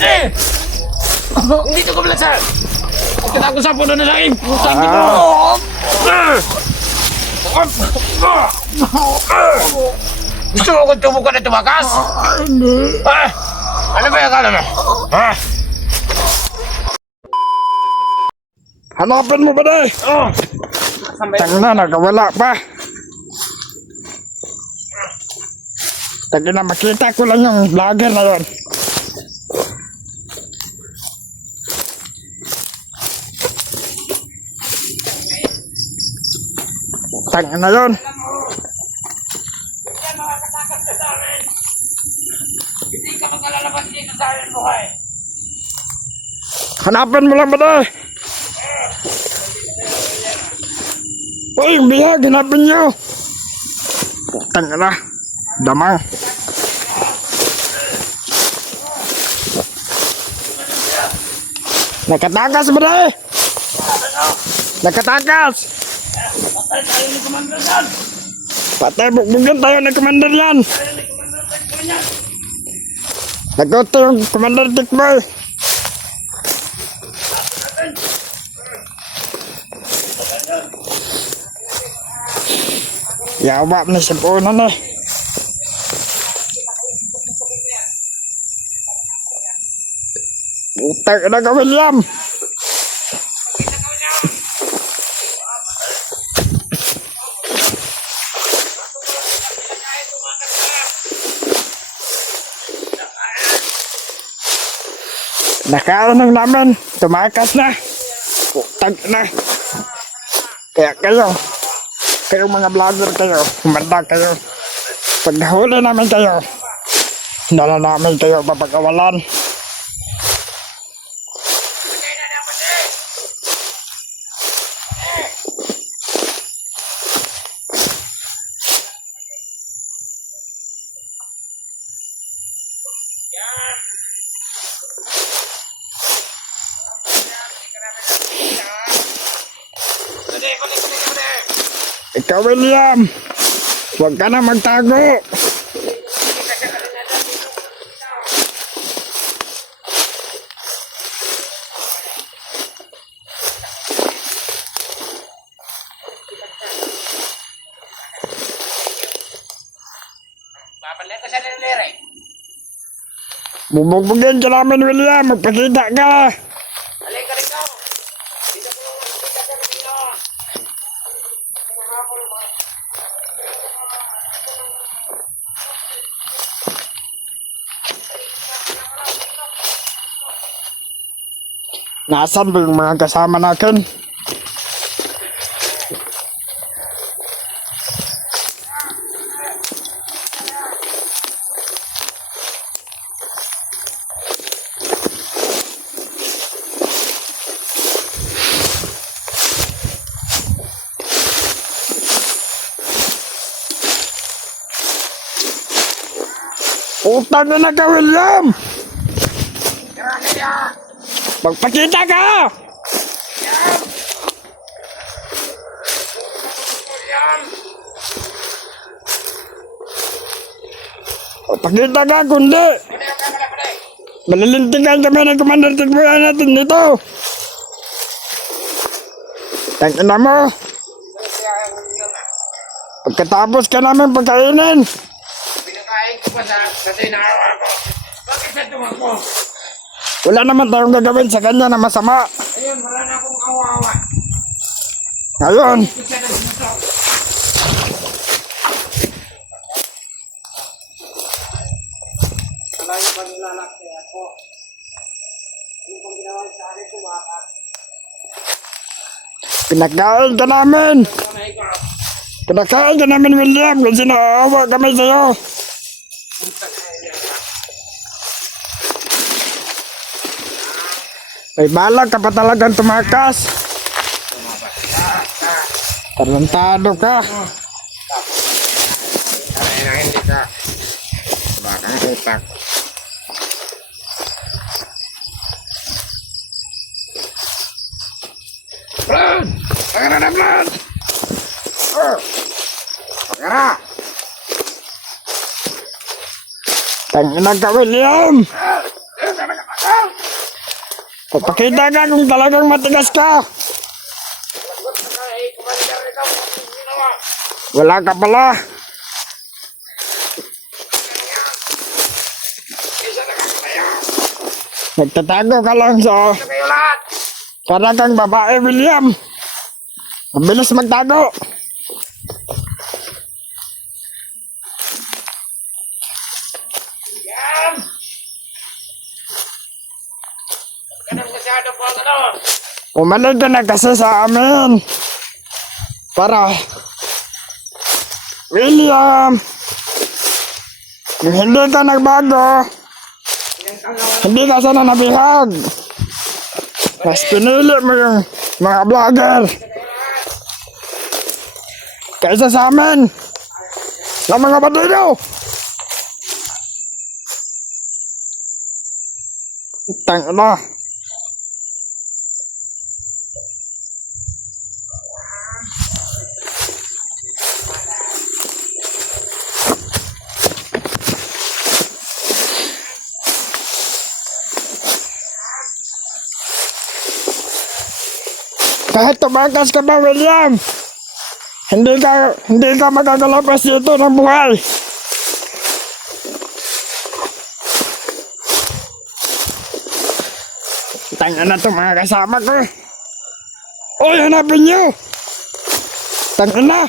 Dito ka pala sa... Kailangan ko sa puno na lang. Putang dito. Gusto mo kung tumukan na tumakas? Hindi. Ano ba yung akala mo? Hanapin mo ba day? Tangina, nakawala pa. Tangina, makita ko lang yung vlogger na yun. Tangina yun. Hindi ka magkalalabas dito sa amin mo kayo. Hanapin mo lang ba day? Uy, yung bihag, hanapin nyo. Tangina, damang. Nakatakas ba day? Nakatakas. Patay tayo ni Commander yan. Patay, bugbugan tayo ng commander yan. Nagoto yung commander Tikboy. Yawa na sa punan eh. Utang na ka, William. Nakaalam namin, tumakas na. Utang na. Kaya kayo mga vlogger kayo, kumanda kayo. Pag nahuli namin kayo, hinala namin kayo papagawalan. Ikaw, William, huwag ka na magtago. Babalik ko sa nilere. Bubugbugin ka namin, William, magpakita ka. Balik ka rito. Dito ko yung magpita ka dito. Nasaan ba yung mga kasama natin? Utang na ka, William! Magpakita ka! Magpakita ka, kundi! Malilintikan kami ng Commander Tikboy natin dito! Tangina mo! Pagkatapos ka namin pagkainin! Pinakain ko pa sa tinarawa ko. Bakit sa tumakbo? Wala naman tayong gagawin sa kanya na masama. Ayun, wala na akong awa-awa. Ngayon, Kasi na dito. Malayo pa nilalaki ako. Ano kung ginawa sa akin tumakas? pinagkain ka namin. Panay ko. Pinagkain ka namin, William, kasi naawa kami sa'yo. May balag ka pa talagang tumakas. Tarantado ka. Ay na hindi ka. Bakang utak. Brad! Pagkara na, Brad! Pagkara! Tangina ka, William. Papakita ka kung talagang matigas ka. Wala ka pala. Nagtatago ka lang sa... Para kang babae, William. Mabilis magtago. Umalig ka na kasi sa amin. Para... William! Kung hindi ka nagbago, hindi ka sana nabihag. Mas pinili mo yung mga vlogger kaysa sa amin, sa mga batido. Tangina. Kahit tumakas ka ba, William, hindi ka magagalabas dito ng buhay. Tanga na to mga kasama ko. Oy, hanapin niyo. Tanga na.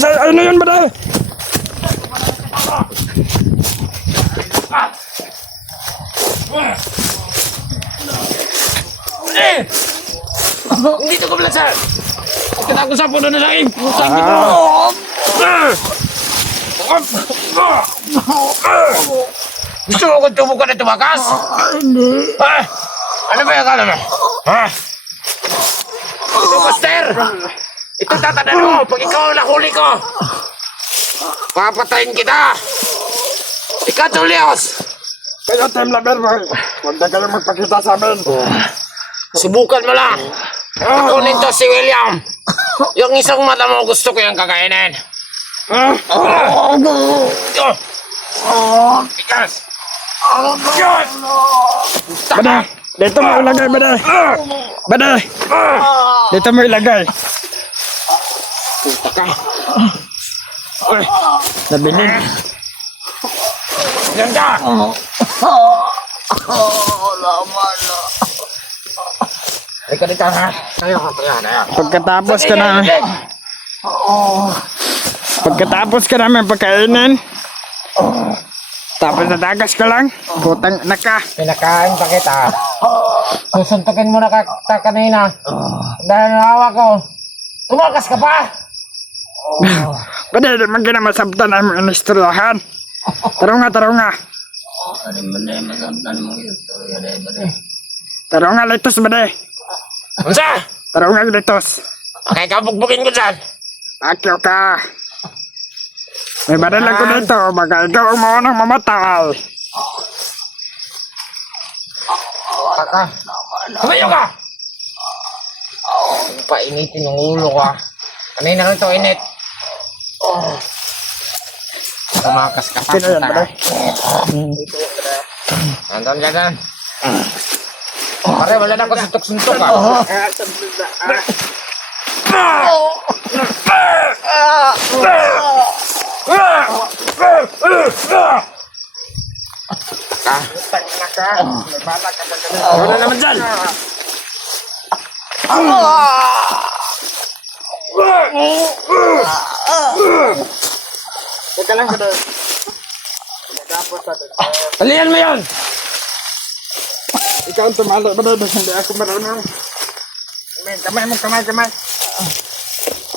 Ano yun ba na? Dito ko pala, sir. Kailangan ko sa puno na langin. Gusto mo kong tubo ka na tumakas? Hindi. Ha? Ano ba yung akala mo? Ha? Ito, Master! Ito tatandaan mo, pag ikaw nahuli ko, papatayin kita! Ikaw, Julius! Kayo, Team Lover, huwag na kayo magpakita sa amin. Subukan mo lang! Ako nito si William! Yung isang mata mo gusto ko yung kakainin! Bigas! Bade, dito mo ilagay, Bade. Bade, dito mo ilagay. Puta ka! Uy, nabilin. Ganda! Halika dito, ha? Tayo. Pagkatapos ka na, pagkatapos ka namin pagkainin, tapos natagas ka lang, putang na ka. Pinakain pa kita. Susuntukin mo na kita kanina. Dahil nahawa ko. Tumakas ka pa! Bade, di man kinamasabtan ay mga inistoryahan. Taro nga. Taro nga, litos, Bade. Unsa? Taro nga, litos. Okay, kabugbugin ko dyan. Akyo ka. May baril ako dito, baka ikaw ang maunang mamatay. Kaka. Tumayo ka! Painitin yung ulo ko, ha? Kanina ko ito init. Tumakas ka pa. Sino yan, Bade? Nandun ka dyan. Pare, wala na ako suntok-suntok, ha? May bala ka ba ganun? Wala naman dyan. Teka lang, Bade. Pagkatapos natin. Talian mo yun! Ikaw ang tumalo, Bade, hindi ako marunong. Kamay.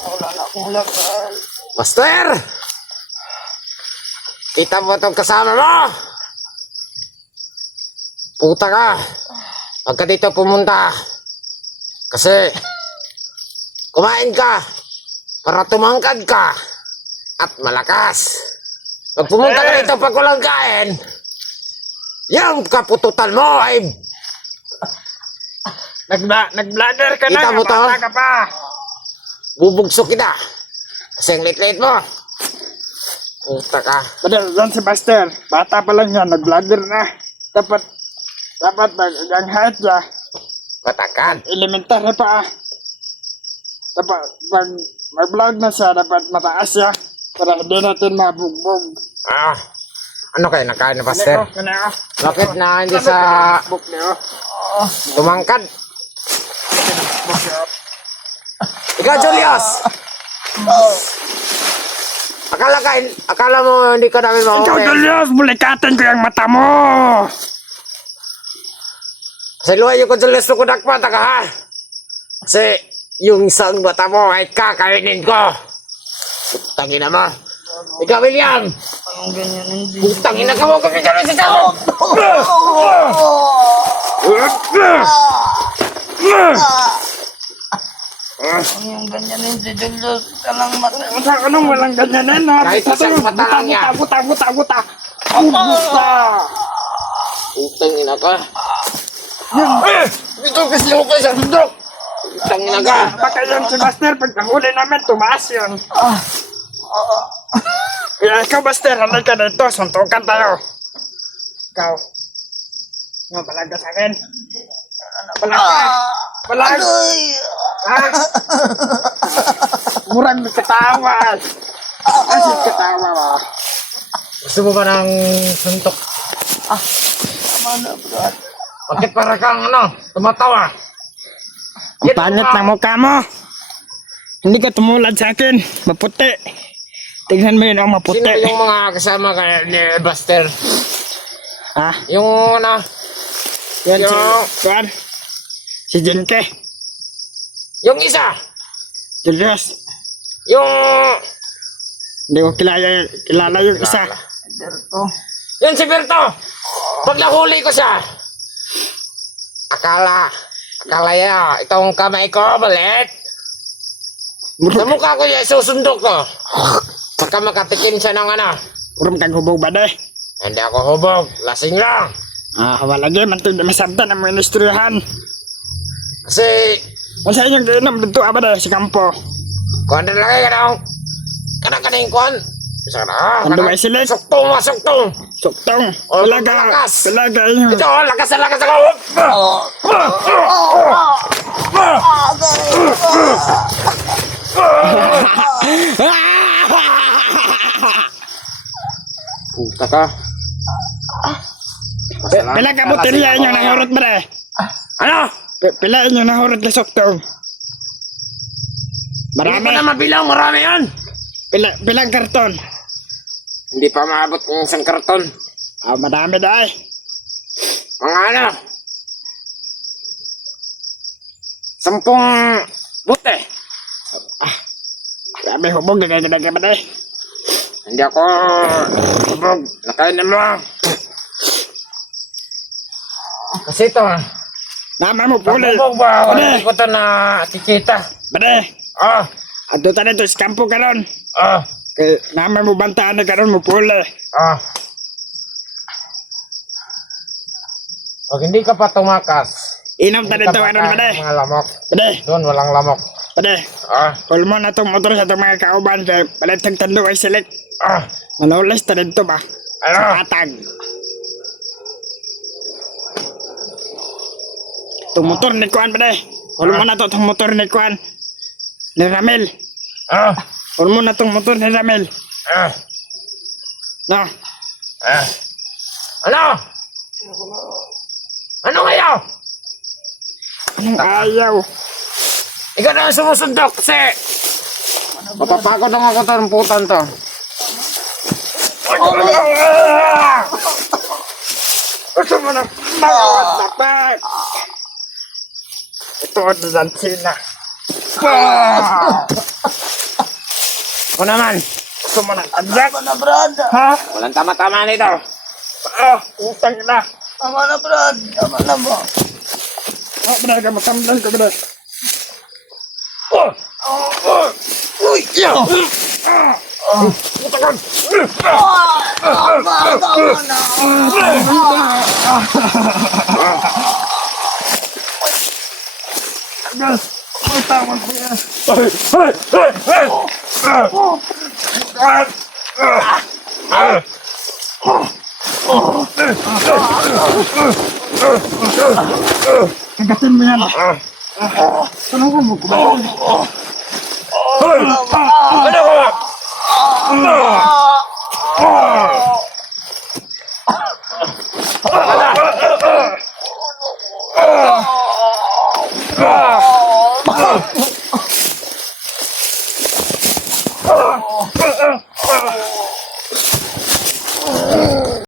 Wala na akong lakal. Master! Kita mo itong kasama mo! Puta ka! Pagka dito pumunta, Kasi, kumain ka para tumangkad ka at malakas. Pag pumunta ka rito pag walang kain, yung kapututan mo ay Nag-vlogger ka na. Kita mo to? Bata ka pa. bubugso kita. Kasi ang lit-lit mo. Puta ka. Badal, yan si Buster. Bata pa lang yan. Nag-vlogger na. Dapat ang height niya. Matakan. Elementary pa. Dapat pag mag-vlog na siya, dapat mataas siya. Para hindi natin mabugbog. Ah, ano kayo nakain na Buster? Kaneo. Bakit na hindi sa Buk niyo. tumangkad? Ikaw, Julius! Akala mo hindi ka namin Ikaw, mahuli. Julius, bulikatin ko yung mata mo. Kasi luwayo ko, Julius, tukudak pa, taka ha? Kasi yung isang mata mo ay kakainin ko. Putangin mo. Ikaw, William! Anong ganyan hindi? Putangin ka mo, kami kami sa tao! Anong ganyan hindi? Julius ka lang mata. Anong walang ganyan na? Kahit isang mata lang niya. Buta. Buta. Putangin ka. Ito kasi ako kayo sa sundok! Putangin ka! Baka yun si Buster, pag nahuli namin, tumaas yun. Kaya ikaw, Buster, halika ka dito, suntukan tayo. Ikaw. Nga, balag ka sa akin. Balag ka. Balag. Ha? Murang katawa. Asin katawa ba? Gusto mo ba ng suntok? Mana brad? Bakit para kang tumatawa? Ang pangit ng mukha mo. Hindi ka tumulad sa akin. Maputi. Tingnan mo yun, ang maputi. Sino yung mga kasama ni Buster? Ha? Yung Yan si... Yung- Kuan? Si Jinke. yung isa! Julius. Yung... Hindi ko kilala yung isa. Berto. Yun si Berto! Pag nahuli ko siya, akala niya, itong kamay ko, balit. Sa mukha ko niya, susundok ko. Baka makatikim siya ng Purum kang hubog ba de? Hindi ako hubog, lasing lang. Wala di. Mantog na masabta ng mga industriyahan. Kasi, Kung sa inyong kainom dito, ba de? Si Kampo. kuhan na lang kayo, kanang kuhan. Isa na, Ano ba isilit? Suktong. Suktong. Oh, Palaga. malakas. Palaga inyo. Ito, lakas ako. Puta ka. Pila ka botelya inyong nahurot ba de? Ano? Pila inyong nahurot na suktong. Hindi Marami. ko na mabilang, marami yan. Pilang karton. Hindi pa maabot ng isang karton. Madami dahi. Mga 10 bote. Grabe hubog na kayo ba de? Hindi ako hubog. Nakainin mo. Kasi ito, Naman mo puli. hubog ba? Bade. Hindi ko ito nakikita. Bade. Ah, Ato tayo ito, si Kampo karon. ah, Kaya naman mo bantaan na karon mo puli. ah. Pag hindi ka pa tumakas, Inom tayo ito karon ba de? mga lamok. Bade. Doon, walang lamok. Bade. Ah, Kulmo na itong motor sa itong mga kauban kaya balitag tando ay silik. ah. Manulis tayo dito ba? Ano? Sa patag. Itong motor ni Kuan ba de? Kulmo na itong motor ni Kuan. Ni Ramel. Ah, Kulmo na itong motor ni Ramel. ah, No? ah. Ano? Ano ngayon? Anong ayaw? Ikaw na ang sumusundok kasi mapapagod lang ako ng putan to. Gusto mo na mawat dapat. Ito ang Zanzina. Ako naman, Gusto mo na tagyak. Mana brad? Ha? walang tama-tama nito. Utang na. Mana brad? Mana ba? Benar ka matamdan ka benar. Uy! Yeah! Tawag ko yan. Kagatin mo yan. Tulungan mo ko ba?